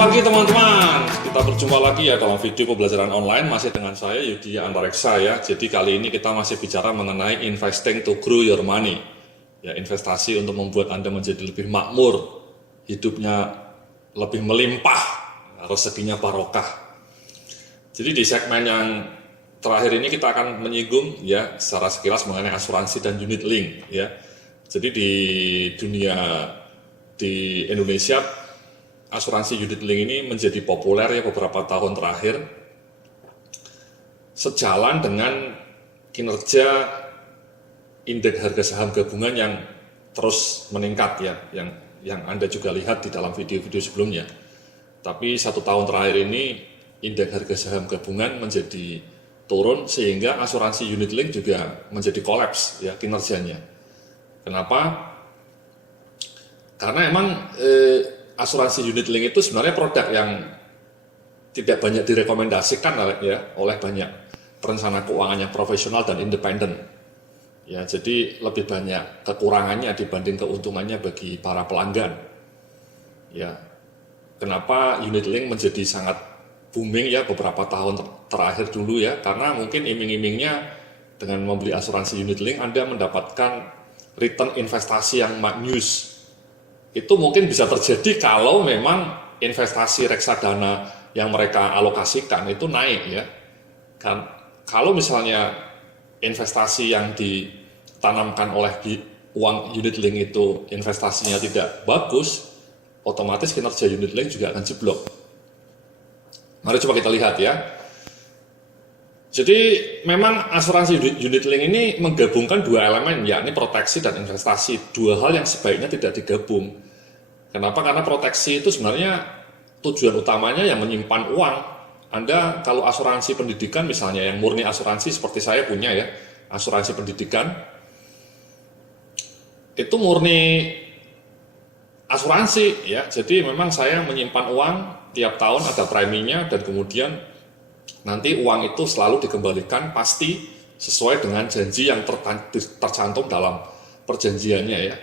pagi teman-teman, kita berjumpa lagi ya dalam video pembelajaran online masih dengan saya Yudhya Antareksa ya. Jadi kali ini kita masih bicara mengenai investing to grow your money. Ya, investasi untuk membuat Anda menjadi lebih makmur, hidupnya lebih melimpah, rezekinya barokah. Jadi di segmen yang terakhir ini kita akan menyinggung ya secara sekilas mengenai asuransi dan unit link ya. Jadi di Indonesia asuransi unit link ini menjadi populer ya beberapa tahun terakhir, sejalan dengan kinerja indeks harga saham gabungan yang terus meningkat ya, yang Anda juga lihat di dalam video-video sebelumnya. Tapi 1 tahun terakhir ini indeks harga saham gabungan menjadi turun sehingga asuransi unit link juga menjadi kolaps ya kinerjanya. Kenapa? Karena emang asuransi unit link itu sebenarnya produk yang tidak banyak direkomendasikan oleh banyak perencana keuangan yang profesional dan independen. Ya, jadi lebih banyak kekurangannya dibanding keuntungannya bagi para pelanggan. Ya, kenapa unit link menjadi sangat booming ya beberapa tahun terakhir dulu ya? Karena mungkin iming-imingnya dengan membeli asuransi unit link Anda mendapatkan return investasi yang magnus. Itu mungkin bisa terjadi kalau memang investasi reksadana yang mereka alokasikan itu naik ya. Kan kalau misalnya investasi yang ditanamkan oleh uang unit link itu investasinya tidak bagus, otomatis kinerja unit link juga akan jeblok. Mari coba kita lihat ya. Jadi memang asuransi unit link ini menggabungkan 2 elemen, yakni proteksi dan investasi. 2 hal yang sebaiknya tidak digabung. Kenapa? Karena proteksi itu sebenarnya tujuan utamanya yang menyimpan uang. Anda kalau asuransi pendidikan misalnya, yang murni asuransi seperti saya punya ya, asuransi pendidikan, itu murni asuransi ya. Jadi memang saya menyimpan uang tiap tahun ada preminya dan kemudian nanti uang itu selalu dikembalikan pasti sesuai dengan janji yang tercantum dalam perjanjiannya ya.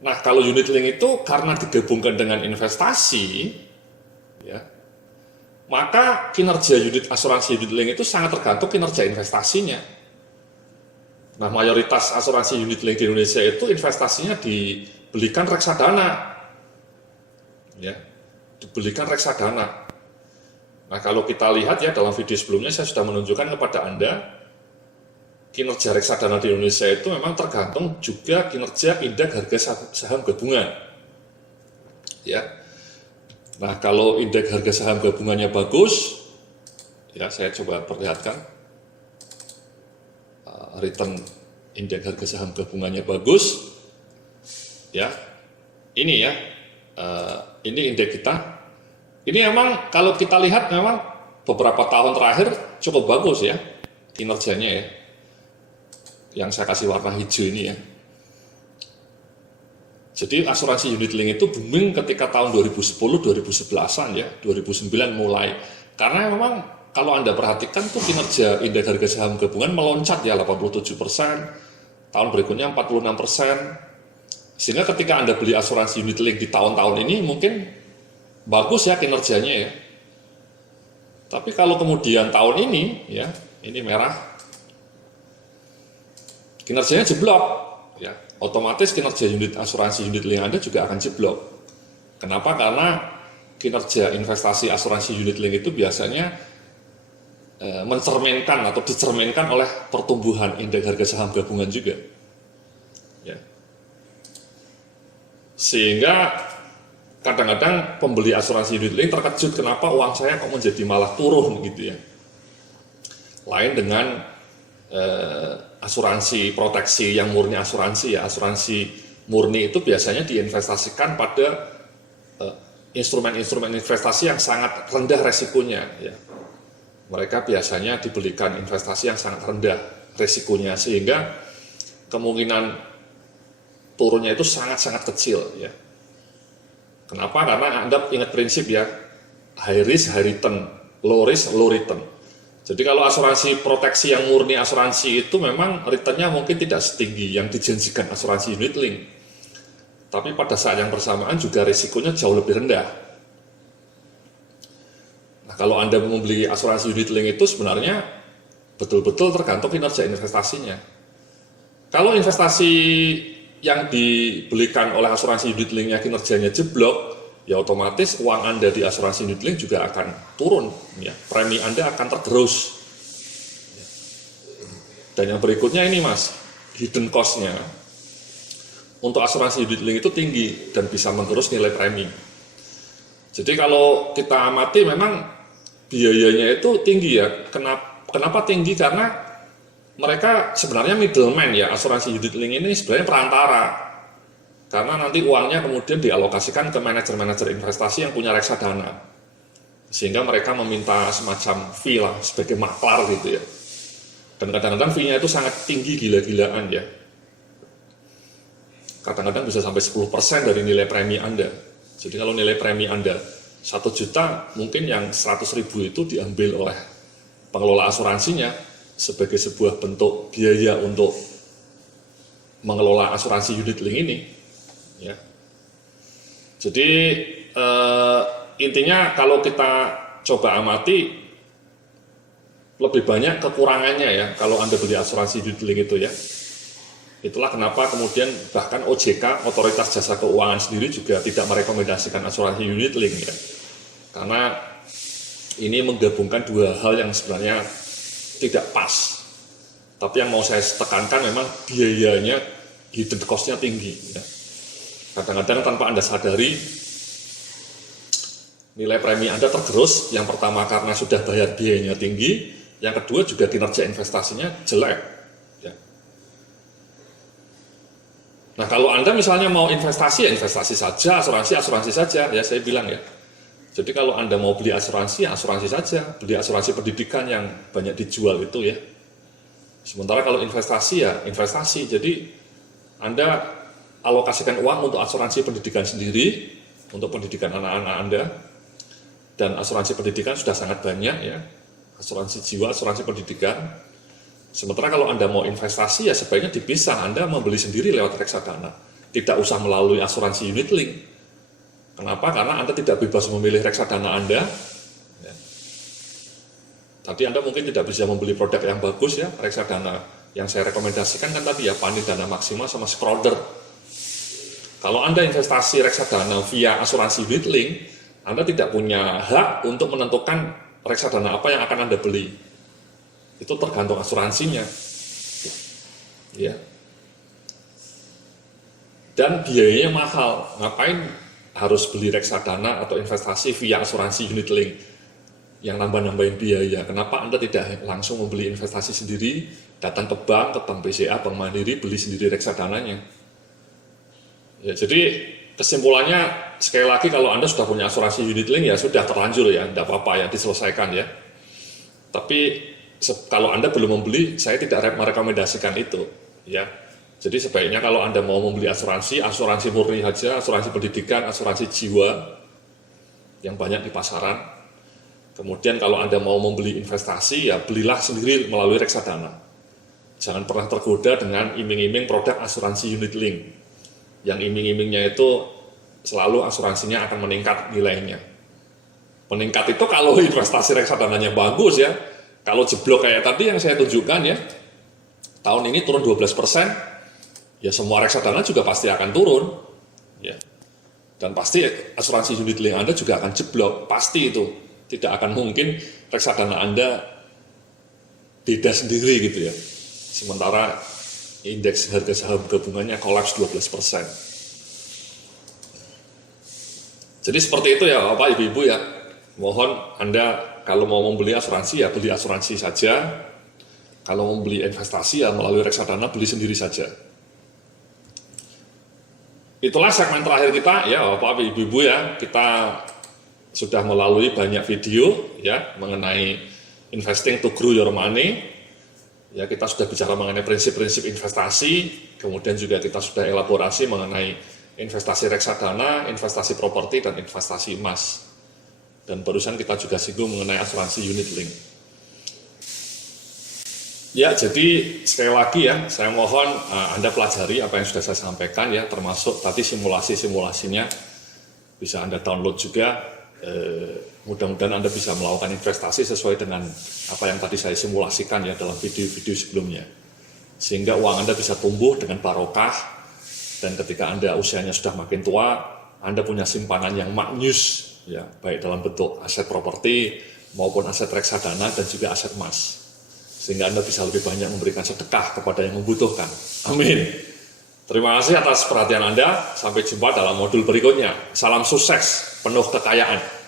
Nah kalau unit link itu karena digabungkan dengan investasi ya, maka kinerja asuransi unit link itu sangat tergantung kinerja investasinya. Nah mayoritas asuransi unit link di Indonesia itu investasinya dibelikan reksadana ya, dibelikan reksadana. Nah kalau kita lihat ya dalam video sebelumnya saya sudah menunjukkan kepada Anda kinerja reksadana di Indonesia itu memang tergantung juga kinerja indeks harga saham gabungan. Ya. Nah kalau indeks harga saham gabungannya bagus, ya saya coba perlihatkan return indeks harga saham gabungannya bagus, ya ini ya ini indeks kita. Ini memang kalau kita lihat memang beberapa tahun terakhir cukup bagus ya kinerjanya ya. Yang saya kasih warna hijau ini ya. Jadi asuransi unit link itu booming ketika tahun 2010-2011an ya, 2009 mulai. Karena memang kalau Anda perhatikan tuh kinerja indeks harga saham gabungan meloncat ya 87%, tahun berikutnya 46%. Sehingga ketika Anda beli asuransi unit link di tahun-tahun ini mungkin bagus ya kinerjanya ya. Tapi kalau kemudian tahun ini ya, ini merah, kinerjanya jeblok ya. Otomatis kinerja asuransi unit link Anda juga akan jeblok. Kenapa? Karena kinerja investasi asuransi unit link itu biasanya mencerminkan atau dicerminkan oleh pertumbuhan indeks harga saham gabungan juga. Ya. Sehingga kadang-kadang pembeli asuransi unit link terkejut kenapa uang saya kok menjadi malah turun gitu ya. Lain dengan asuransi proteksi yang murni asuransi ya. Asuransi murni itu biasanya diinvestasikan pada instrumen-instrumen investasi yang sangat rendah resikonya ya. Mereka biasanya dibelikan investasi yang sangat rendah resikonya sehingga kemungkinan turunnya itu sangat-sangat kecil ya. Kenapa? Karena Anda ingat prinsip ya, high risk, high return, low risk, low return. Jadi kalau asuransi proteksi yang murni asuransi itu memang returnnya mungkin tidak setinggi yang dijanjikan asuransi unit link. Tapi pada saat yang bersamaan juga risikonya jauh lebih rendah. kalau Anda membeli asuransi unit link itu sebenarnya betul-betul tergantung kinerja investasinya. Kalau investasi yang dibelikan oleh asuransi unit linknya kinerjanya jeblok, ya otomatis uang Anda di asuransi unit link juga akan turun, ya. Premi Anda akan tergerus. Dan yang berikutnya ini Mas, hidden cost-nya untuk asuransi unit link itu tinggi dan bisa menggerus nilai premi. Jadi kalau kita amati memang biayanya itu tinggi ya. Kenapa tinggi? Karena mereka sebenarnya middleman ya, asuransi unit link ini sebenarnya perantara. Karena nanti uangnya kemudian dialokasikan ke manajer-manajer investasi yang punya reksadana. Sehingga mereka meminta semacam fee lah sebagai maklar gitu ya. Dan kadang-kadang fee-nya itu sangat tinggi gila-gilaan ya. Kadang-kadang bisa sampai 10% dari nilai premi Anda. Jadi kalau nilai premi Anda 1 juta, mungkin yang 100.000 itu diambil oleh pengelola asuransinya sebagai sebuah bentuk biaya untuk mengelola asuransi unit link ini. Ya. Jadi intinya kalau kita coba amati, lebih banyak kekurangannya ya kalau Anda beli asuransi unit link itu ya. Itulah kenapa kemudian bahkan OJK, Otoritas Jasa Keuangan sendiri juga tidak merekomendasikan asuransi unit link ya. Karena ini menggabungkan dua hal yang sebenarnya tidak pas. Tapi yang mau saya tekankan memang biayanya, hidden cost-nya tinggi ya. Kadang-kadang tanpa Anda sadari nilai premi Anda tergerus, yang pertama karena sudah bayar biayanya tinggi, yang kedua juga kinerja investasinya jelek. Nah kalau Anda misalnya mau investasi, ya investasi saja, asuransi saja, ya saya bilang ya. Jadi kalau Anda mau beli asuransi, ya asuransi saja, beli asuransi pendidikan yang banyak dijual itu ya. Sementara kalau investasi ya investasi, jadi Anda alokasikan uang untuk asuransi pendidikan sendiri, untuk pendidikan anak-anak Anda, dan asuransi pendidikan sudah sangat banyak ya, asuransi jiwa, asuransi pendidikan. Sementara kalau Anda mau investasi ya sebaiknya dipisah, Anda membeli sendiri lewat reksadana, tidak usah melalui asuransi unit link. Kenapa? Karena Anda tidak bebas memilih reksadana Anda. Ya. Tadi Anda mungkin tidak bisa membeli produk yang bagus ya, reksadana yang saya rekomendasikan kan tadi ya Pani Dana Maksimal sama Schroder. Kalau Anda investasi reksadana via asuransi unit link, Anda tidak punya hak untuk menentukan reksadana apa yang akan Anda beli. Itu tergantung asuransinya, ya. Dan biayanya mahal. Ngapain harus beli reksadana atau investasi via asuransi unit link yang nambah-nambahin biaya? Kenapa Anda tidak langsung membeli investasi sendiri, datang ke bank BCA, Bank Mandiri, beli sendiri reksadananya? Ya, jadi kesimpulannya sekali lagi kalau Anda sudah punya asuransi unit link ya sudah terlanjur ya, tidak apa-apa ya, diselesaikan ya. Tapi kalau Anda belum membeli, saya tidak merekomendasikan itu, ya. Jadi sebaiknya kalau Anda mau membeli asuransi murni saja, asuransi pendidikan, asuransi jiwa yang banyak di pasaran. Kemudian kalau Anda mau membeli investasi, ya belilah sendiri melalui reksadana. Jangan pernah tergoda dengan iming-iming produk asuransi unit link. Yang iming-imingnya itu selalu asuransinya akan meningkat nilainya. Meningkat itu kalau investasi reksadananya bagus ya. Kalau jeblok kayak tadi yang saya tunjukkan ya, tahun ini turun 12%, ya semua reksadana juga pasti akan turun, ya. Dan pasti asuransi unit link Anda juga akan jeblok, pasti itu. Tidak akan mungkin reksadana Anda beda sendiri gitu ya. Sementara indeks harga saham gabungannya kolaps 12%. Jadi seperti itu ya Bapak Ibu-Ibu ya. Mohon Anda kalau mau membeli asuransi ya beli asuransi saja. Kalau mau beli investasi ya melalui reksadana beli sendiri saja. Itulah segmen terakhir kita ya Bapak Ibu-Ibu ya. Kita sudah melalui banyak video ya mengenai investing to grow your money. Ya kita sudah bicara mengenai prinsip-prinsip investasi, kemudian juga kita sudah elaborasi mengenai investasi reksadana, investasi properti dan investasi emas. Dan barusan kita juga singgung mengenai asuransi unit link. Ya, jadi sekali lagi ya, saya mohon Anda pelajari apa yang sudah saya sampaikan ya, termasuk tadi simulasi-simulasinya bisa Anda download juga Mudah-mudahan Anda bisa melakukan investasi sesuai dengan apa yang tadi saya simulasikan ya dalam video-video sebelumnya. Sehingga uang Anda bisa tumbuh dengan barokah, dan ketika Anda usianya sudah makin tua, Anda punya simpanan yang maknyus, ya, baik dalam bentuk aset properti maupun aset reksadana dan juga aset emas. Sehingga Anda bisa lebih banyak memberikan sedekah kepada yang membutuhkan. Amin. Terima kasih atas perhatian Anda. Sampai jumpa dalam modul berikutnya. Salam sukses, penuh kekayaan.